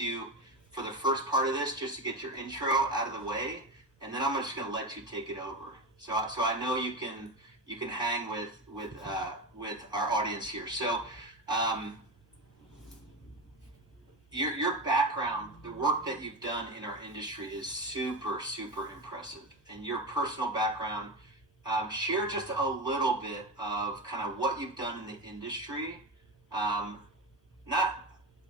you for the first part of this just to get your intro out of the way, and then I'm just going to let you take it over. So I know you can hang with our audience here. So your background, the work that you've done in our industry is super impressive, and your personal background. Share just a little bit of kind of what you've done in the industry. Not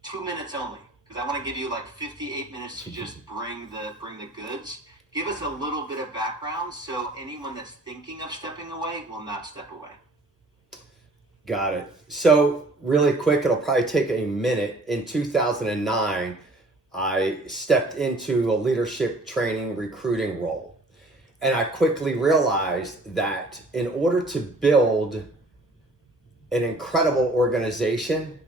2 minutes only, because I want to give you like 58 minutes to just bring the goods. Give us a little bit of background so anyone that's thinking of stepping away will not step away. Got it. So really quick, it'll probably take a minute. In 2009, I stepped into a leadership training recruiting role. And I quickly realized that in order to build an incredible organization,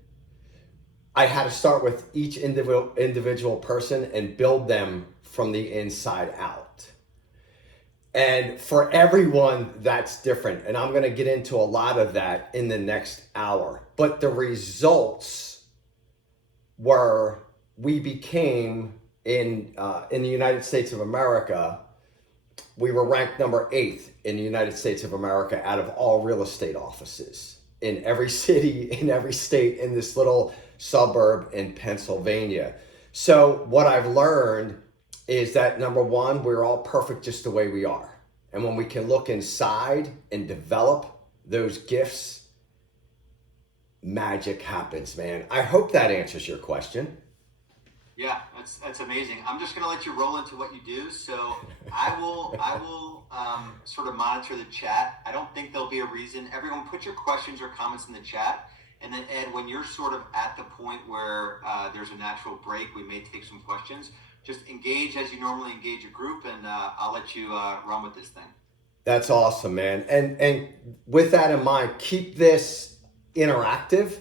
I had to start with each individual person and build them from the inside out. And for everyone, that's different. And I'm going to get into a lot of that in the next hour. But the results were we became in the United States of America, we were ranked number 8 in the United States of America out of all real estate offices in every city, in every state, in this little suburb in Pennsylvania. So what I've learned is that number one, we're all perfect just the way we are. And when we can look inside and develop those gifts, magic happens, man. I hope that answers your question. Yeah, that's amazing. I'm just going to let you roll into what you do. So I will sort of monitor the chat. I don't think there'll be a reason. Everyone, put your questions or comments in the chat. And then Ed, when you're sort of at the point where there's a natural break, we may take some questions. Just engage as you normally engage a group, and I'll let you run with this thing. That's awesome, man. And with that in mind, keep this interactive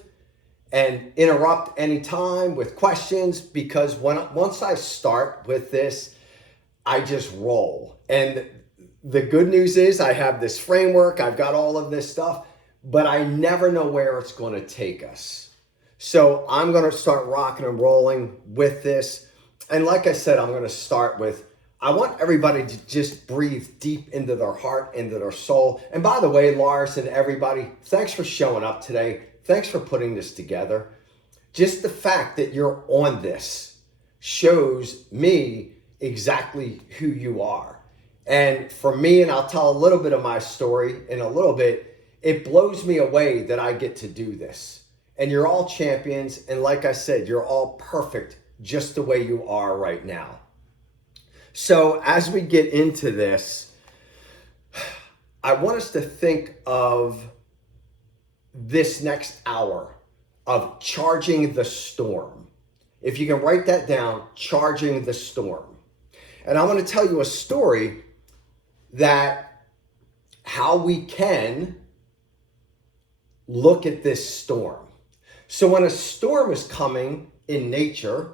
and interrupt anytime with questions, because once I start with this, I just roll. And the good news is I have this framework, I've got all of this stuff, but I never know where it's going to take us. So I'm going to start rocking and rolling with this. And like I said, I'm going to start with, I want everybody to just breathe deep into their heart, into their soul. And by the way, Lars and everybody, thanks for showing up today. Thanks for putting this together. Just the fact that you're on this shows me exactly who you are. And for me, and I'll tell a little bit of my story in a little bit, it blows me away that I get to do this. And you're all champions. And like I said, you're all perfect just the way you are right now. So as we get into this, I want us to think of this next hour of charging the storm. If you can write that down, charging the storm. And I want to tell you a story that how we can look at this storm. So when a storm is coming in nature,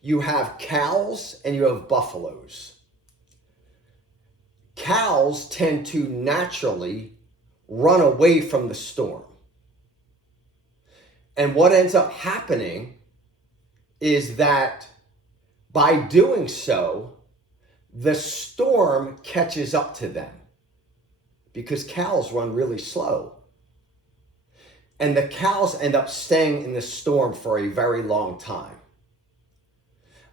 you have cows and you have buffaloes. Cows tend to naturally run away from the storm. And what ends up happening is that by doing so, the storm catches up to them, because cows run really slow. And the cows end up staying in the storm for a very long time.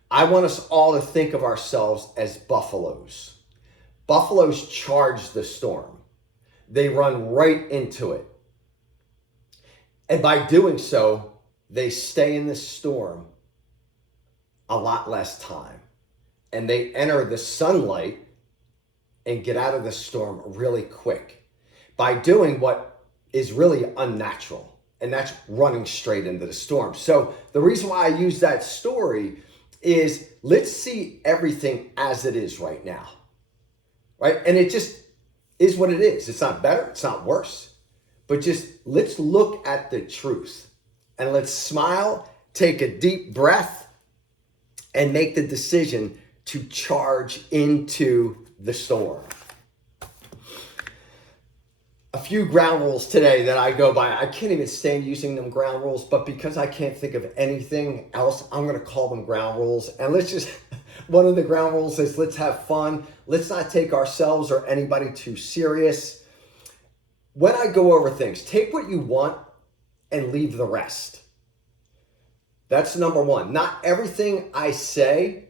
I want us all to think of ourselves as buffaloes. Buffaloes charge the storm. They run right into it. And by doing so, they stay in the storm a lot less time. And they enter the sunlight and get out of the storm really quick by doing what is really unnatural, and that's running straight into the storm. So the reason why I use that story is, let's see everything as it is right now, right? And it just is what it is. It's not better, it's not worse, but just let's look at the truth and let's smile, take a deep breath, and make the decision to charge into the storm. a few ground rules today that I go by. I can't even stand using them ground rules, but because I can't think of anything else, I'm going to call them ground rules. And let's just, one of the ground rules is let's have fun. Let's not take ourselves or anybody too serious. When I go over things, take what you want and leave the rest. That's number one. Not everything I say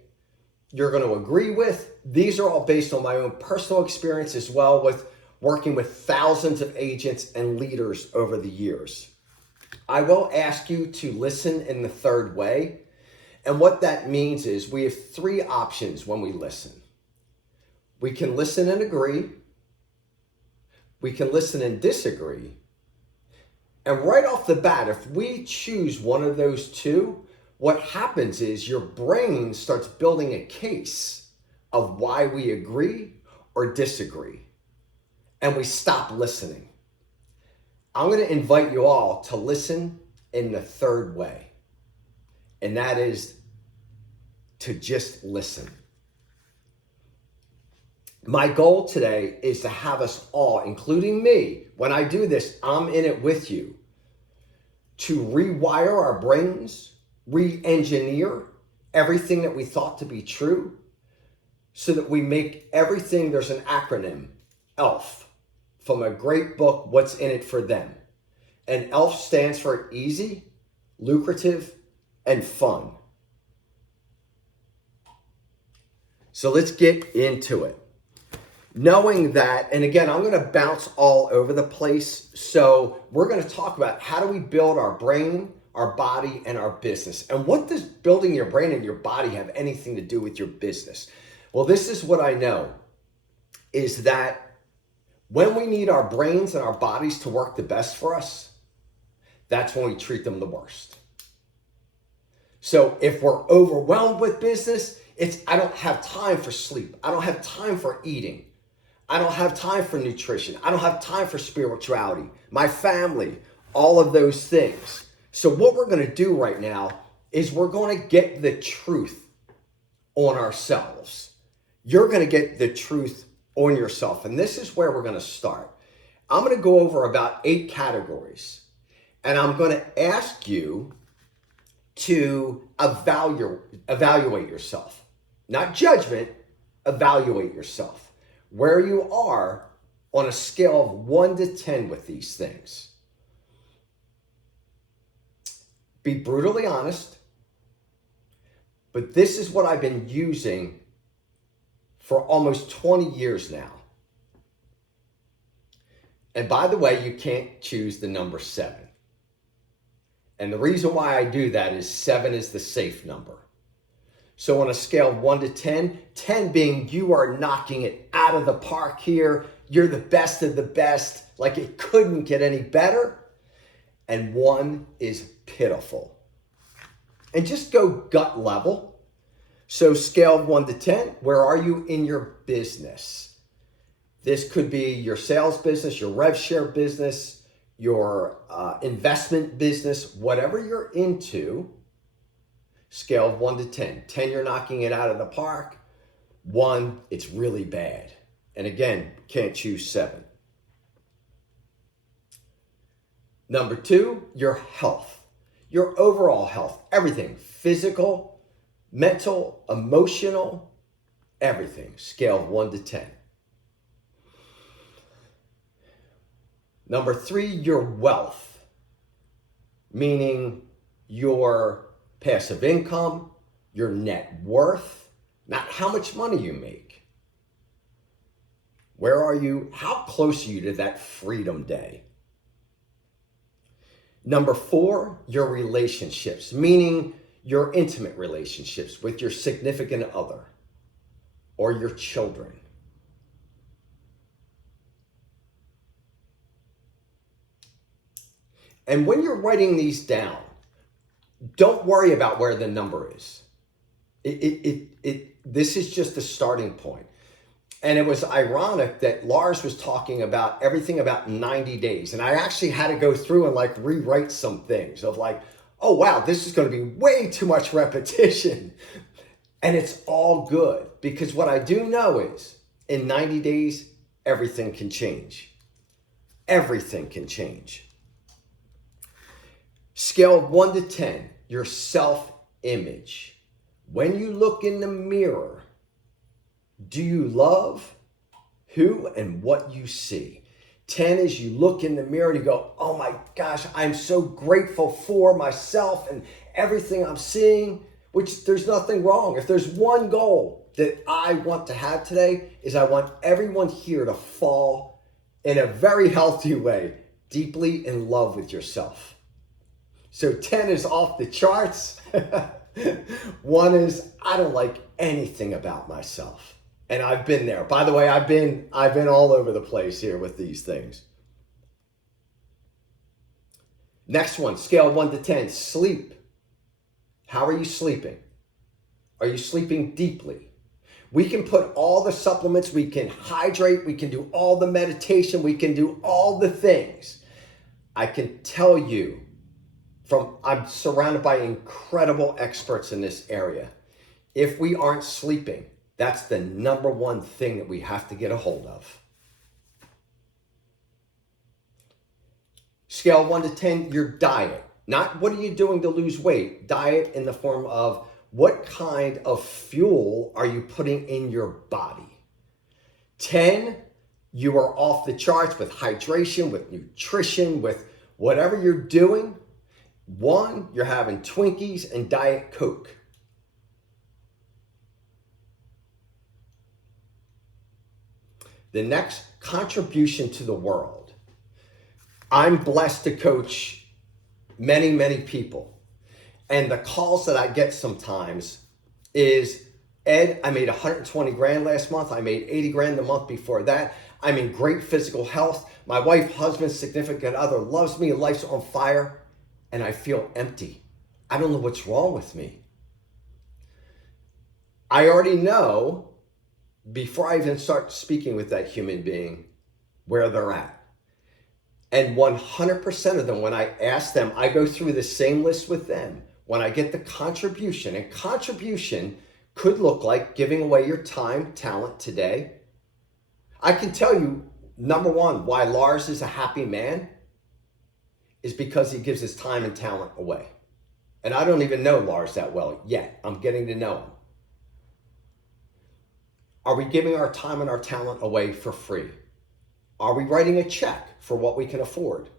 you're going to agree with. These are all based on my own personal experience as well with working with thousands of agents and leaders over the years. I will ask you to listen in the third way. And what that means is we have three options when we listen. We can listen and agree. We can listen and disagree. And right off the bat, if we choose one of those two, what happens is your brain starts building a case of why we agree or disagree. And we stop listening. I'm going to invite you all to listen in the third way. And that is to just listen. My goal today is to have us all, including me, when I do this, I'm in it with you, to rewire our brains, re-engineer everything that we thought to be true, so that we make everything, there's an acronym, ELF, from a great book, What's in It for Them. And ELF stands for easy, lucrative, and fun. So let's get into it. Knowing that, and again, I'm going to bounce all over the place. So we're going to talk about how do we build our brain, our body, and our business. And what does building your brain and your body have anything to do with your business? Well, this is what I know, is that when we need our brains and our bodies to work the best for us, that's when we treat them the worst. So if we're overwhelmed with business, it's I don't have time for sleep. I don't have time for eating. I don't have time for nutrition. I don't have time for spirituality, my family, all of those things. So what we're going to do right now is we're going to get the truth on ourselves. You're going to get the truth on yourself. And this is where we're going to start. I'm going to go over about 8 categories. And I'm going to ask you to evaluate yourself. Not judgment, evaluate yourself. Where you are on a scale of 1 to 10 with these things. Be brutally honest. But this is what I've been using for almost 20 years now. And by the way, you can't choose the number 7. And the reason why I do that is 7 is the safe number. So on a scale of 1 to 10, 10 being you are knocking it out of the park here. You're the best of the best, like it couldn't get any better. And 1 is pitiful. And just go gut level. So scale of 1 to 10, where are you in your business? This could be your sales business, your rev share business, your investment business, whatever you're into. Scale of 1 to 10. 10, you're knocking it out of the park. 1, it's really bad. And again, can't choose 7. Number 2, your health, your overall health, everything, physical, mental, emotional, everything. Scale of 1 to 10. Number 3, your wealth, meaning your passive income, your net worth, not how much money you make. Where are you? How close are you to that freedom day? Number 4, your relationships, meaning your intimate relationships with your significant other or your children. And when you're writing these down, don't worry about where the number is. This is just a starting point. And it was ironic that Lars was talking about everything about 90 days. And I actually had to go through and like rewrite some things of like, oh, wow, this is going to be way too much repetition. And it's all good because what I do know is in 90 days, everything can change. everything can change. Scale of 1 to 10, your self-image. When you look in the mirror, do you love who and what you see? 10 is you look in the mirror and you go, oh my gosh, I'm so grateful for myself and everything I'm seeing, which there's nothing wrong. If there's one goal that I want to have today is I want everyone here to fall in a very healthy way, deeply in love with yourself. So 10 is off the charts. 1 is I don't like anything about myself. And I've been there. By the way, I've been all over the place here with these things. Next one, scale 1 to 10, sleep. How are you sleeping? Are you sleeping deeply? We can put all the supplements, we can hydrate, we can do all the meditation, we can do all the things. I can tell you I'm surrounded by incredible experts in this area. If we aren't sleeping, that's the number one thing that we have to get a hold of. Scale 1 to 10, your diet. Not what are you doing to lose weight. Diet in the form of what kind of fuel are you putting in your body. 10, you are off the charts with hydration, with nutrition, with whatever you're doing. 1, you're having Twinkies and Diet Coke. The next, contribution to the world. I'm blessed to coach many, many people. And the calls that I get sometimes is, Ed, I made 120 grand last month. I made 80 grand the month before that. I'm in great physical health. My wife, husband, significant other loves me. Life's on fire. And I feel empty. I don't know what's wrong with me. I already know before I even start speaking with that human being where they're at. And 100% of them, when I ask them, I go through the same list with them. When I get the contribution, and contribution could look like giving away your time, talent today. I can tell you, number one, why Lars is a happy man is because he gives his time and talent away. And I don't even know Lars that well yet. I'm getting to know him. Are we giving our time and our talent away for free? Are we writing a check for what we can afford?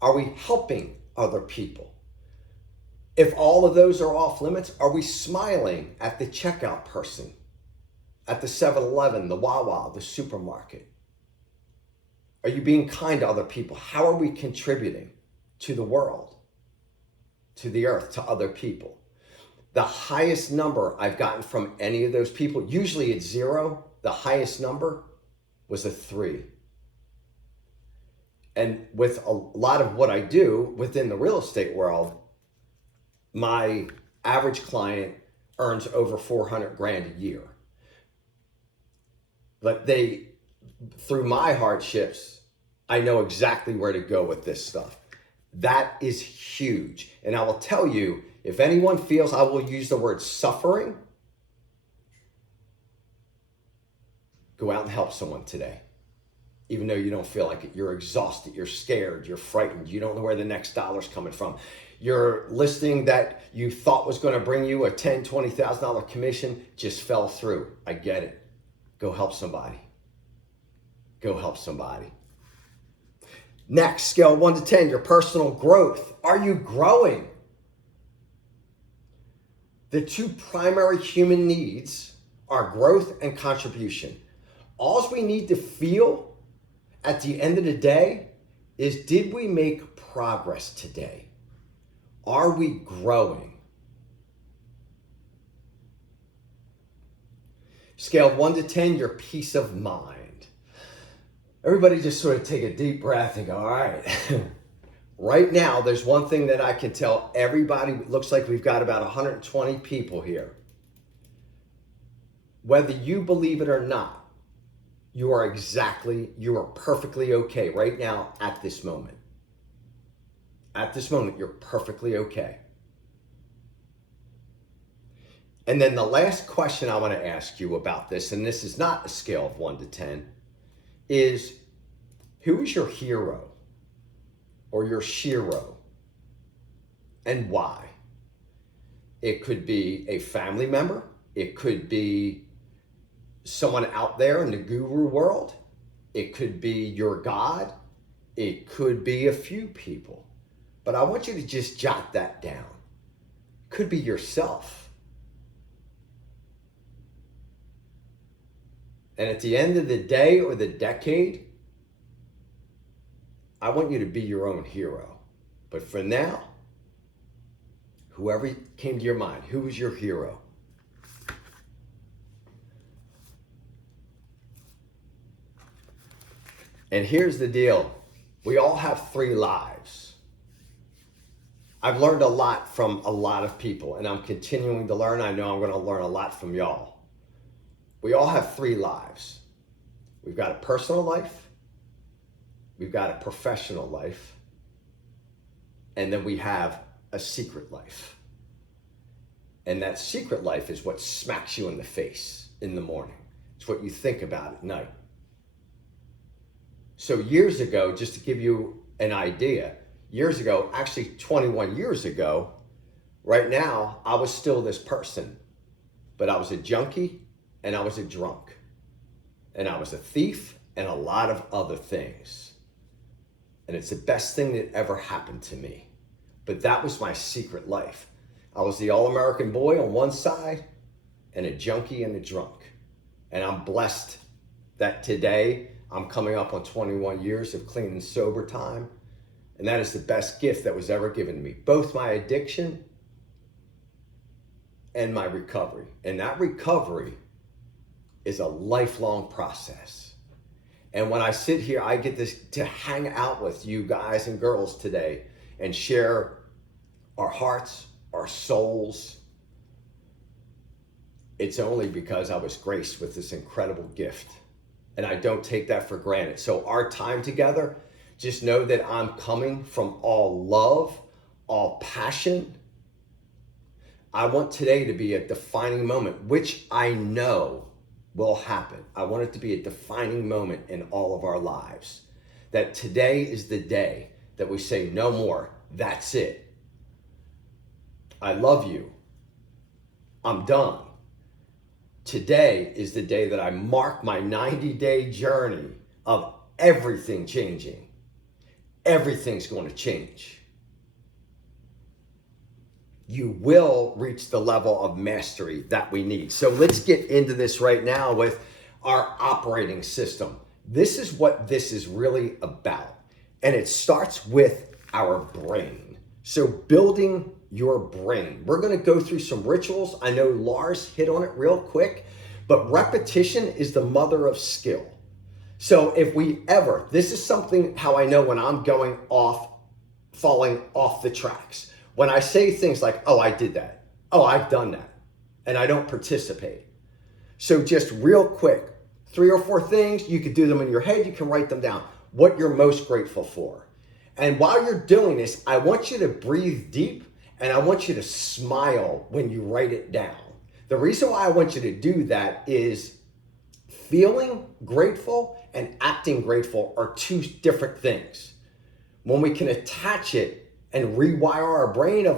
Are we helping other people? If all of those are off limits, are we smiling at the checkout person, at the 7-Eleven, the Wawa, the supermarket? Are you being kind to other people? How are we contributing to the world, to the earth, to other people? The highest number I've gotten from any of those people, usually it's 0. The highest number was a 3. And with a lot of what I do within the real estate world, my average client earns over 400 grand a year. But through my hardships, I know exactly where to go with this stuff. That is huge. And I will tell you, if anyone feels I will use the word suffering, go out and help someone today. Even though you don't feel like it, you're exhausted, you're scared, you're frightened, you don't know where the next dollar's coming from. Your listing that you thought was going to bring you a $10,000, $20,000 commission just fell through. I get it. Go help somebody. Go help somebody. Next, scale 1 to 10, your personal growth. Are you growing? The 2 primary human needs are growth and contribution. All we need to feel at the end of the day is, did we make progress today? Are we growing? Scale 1 to 10, your peace of mind. Everybody just sort of take a deep breath and go, all right. Right now, there's one thing that I can tell everybody. It looks like we've got about 120 people here. Whether you believe it or not, you are perfectly okay right now at this moment. At this moment, you're perfectly okay. And then the last question I want to ask you about this, and this is not a scale of 1 to 10, is Who is your hero or your shiro, and why? It could be a family member. It could be someone out there in the guru world. It could be your God. It could be a few people. But I want you to just jot that down. It could be yourself. And at the end of the day or the decade, I want you to be your own hero. But for now, whoever came to your mind, who is your hero? And here's the deal. We all have 3 lives. I've learned a lot from a lot of people, and I'm continuing to learn. I know I'm going to learn a lot from y'all. We all have 3 lives. We've got a personal life, we've got a professional life, and then we have a secret life. And that secret life is what smacks you in the face in the morning. It's what you think about at night. So years ago, just to give you an idea, years ago, actually 21 years ago, right now, I was still this person, but I was a junkie and I was a drunk and I was a thief and a lot of other things. And it's the best thing that ever happened to me. But that was my secret life. I was the all-American boy on one side and a junkie and a drunk. And I'm blessed that today I'm coming up on 21 years of clean and sober time. And that is the best gift that was ever given to me. Both my addiction and my recovery. And that recovery is a lifelong process. And when I sit here, I get this to hang out with you guys and girls today and share our hearts, our souls. It's only because I was graced with this incredible gift. And I don't take that for granted. So our time together, just know that I'm coming from all love, all passion. I want today to be a defining moment, which I know will happen. I want it to be a defining moment in all of our lives. That today is the day that we say no more. That's it. I love you. I'm done. Today is the day that I mark my 90-day journey of everything changing. Everything's going to change. You will reach the level of mastery that we need. So let's get into this right now with our operating system. This is what this is really about. And it starts with our brain. So building your brain. We're going to go through some rituals. I know Lars hit on it real quick, but repetition is the mother of skill. So if we ever, this is something how I know when I'm going off, falling off the tracks. When I say things like, oh, I did that. Oh, I've done that. And I don't participate. So just real quick, 3 or 4 things, you could do them in your head. You can write them down. What you're most grateful for. And while you're doing this, I want you to breathe deep and I want you to smile when you write it down. The reason why I want you to do that is feeling grateful and acting grateful are 2 different things. When we can attach it and rewire our brain of